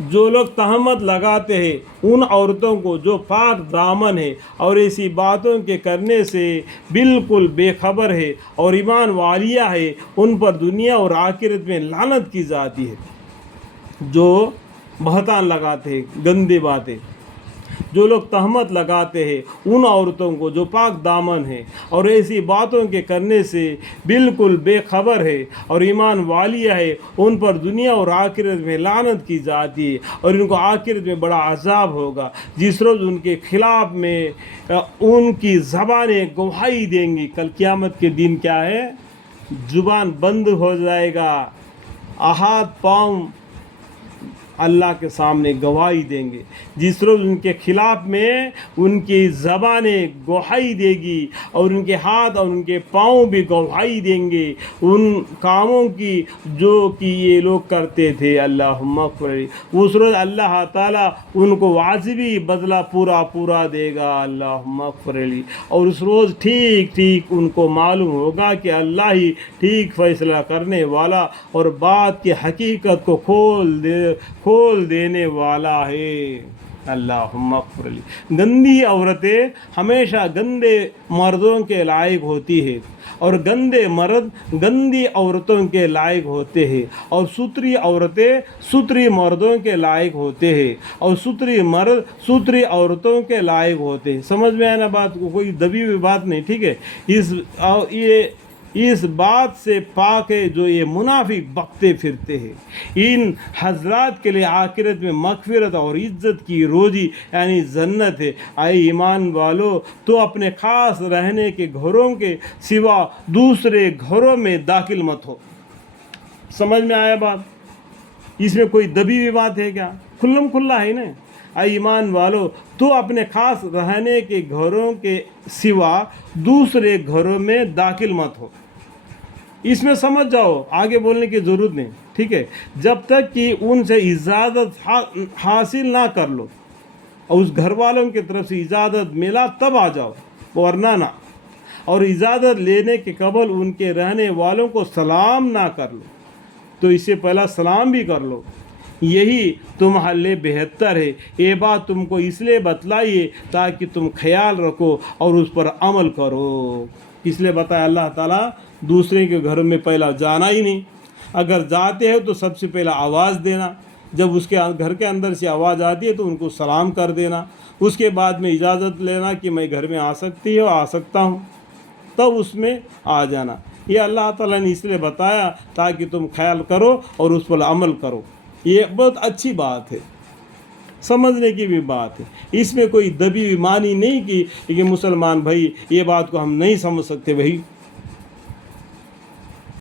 جو لوگ تہمت لگاتے ہیں ان عورتوں کو جو پاک دامن ہے اور ایسی باتوں کے کرنے سے بالکل بے خبر ہے اور ایمان والیہ ہے، ان پر دنیا اور آخرت میں لعنت کی جاتی ہے۔ جو بہتان لگاتے ہیں، گندی باتیں، جو لوگ تہمت لگاتے ہیں ان عورتوں کو جو پاک دامن ہیں اور ایسی باتوں کے کرنے سے بالکل بے خبر ہے اور ایمان والیہ ہے، ان پر دنیا اور آخرت میں لعنت کی جاتی ہے اور ان کو آخرت میں بڑا عذاب ہوگا، جس روز ان کے خلاف میں ان کی زبانیں گواہی دیں گی۔ کل قیامت کے دن کیا ہے؟ زبان بند ہو جائے گا، ہاتھ پاؤں اللہ کے سامنے گواہی دیں گے، جس روز ان کے خلاف میں ان کی زبانیں گواہی دے گی اور ان کے ہاتھ اور ان کے پاؤں بھی گواہی دیں گے ان کاموں کی جو کہ یہ لوگ کرتے تھے۔ اللہم اغفر لی۔ اس روز اللہ تعالیٰ ان کو واجبی بدلہ پورا دے گا۔ اللہم اغفر لی۔ اور اس روز ٹھیک ان کو معلوم ہوگا کہ اللہ ہی ٹھیک فیصلہ کرنے والا اور بات کی حقیقت کو کھول دینے والا ہے۔ اللہم اغفر لی۔ گندی عورتیں ہمیشہ گندے مردوں کے لائق ہوتی ہے اور گندے مرد گندی عورتوں کے لائق ہوتے ہیں اور ستری عورتیں ستری مردوں کے لائق ہوتے ہیں اور ستری مرد ستری عورتوں کے لائق ہوتے ہیں۔ سمجھ میں آیا نا بات کو؟ کوئی دبی ہوئی بات نہیں، ٹھیک ہے؟ اس بات سے پاک ہے جو یہ منافق بکتے پھرتے ہیں۔ ان حضرات کے لیے آخرت میں مغفرت اور عزت کی روزی یعنی جنت ہے۔ اے ایمان والو، تو اپنے خاص رہنے کے گھروں کے سوا دوسرے گھروں میں داخل مت ہو۔ سمجھ میں آیا بات؟ اس میں کوئی دبی ہوئی بات ہے کیا؟ کھلم کھلا ہے نا۔ اے ایمان والو، تو اپنے خاص رہنے کے گھروں کے سوا دوسرے گھروں میں داخل مت ہو۔ اس میں سمجھ جاؤ، آگے بولنے کی ضرورت نہیں، ٹھیک ہے؟ جب تک کہ ان سے اجازت حاصل نہ کر لو اور اس گھر والوں کی طرف سے اجازت ملا تب آ جاؤ، ورنہ نہ۔ اور اجازت لینے کے قبل ان کے رہنے والوں کو سلام نہ کر لو تو اس سے پہلا سلام بھی کر لو، یہی تمہارے لیے بہتر ہے۔ یہ بات تم کو اس لیے بتلائیے تاکہ تم خیال رکھو اور اس پر عمل کرو۔ اس لیے بتایا اللہ تعالیٰ دوسرے کے گھروں میں پہلا جانا ہی نہیں، اگر جاتے ہو تو سب سے پہلا آواز دینا، جب اس کے گھر کے اندر سے آواز آتی ہے تو ان کو سلام کر دینا، اس کے بعد میں اجازت لینا کہ میں گھر میں آ سکتی ہوں، آ سکتا ہوں، تب اس میں آ جانا۔ یہ اللہ تعالیٰ نے اس لیے بتایا تاکہ تم خیال کرو اور اس پر عمل کرو۔ یہ بہت اچھی بات ہے، سمجھنے کی بھی بات ہے۔ اس میں کوئی دبی ہوئی معنی نہیں کہ مسلمان بھائی یہ بات کو ہم نہیں سمجھ سکتے بھائی،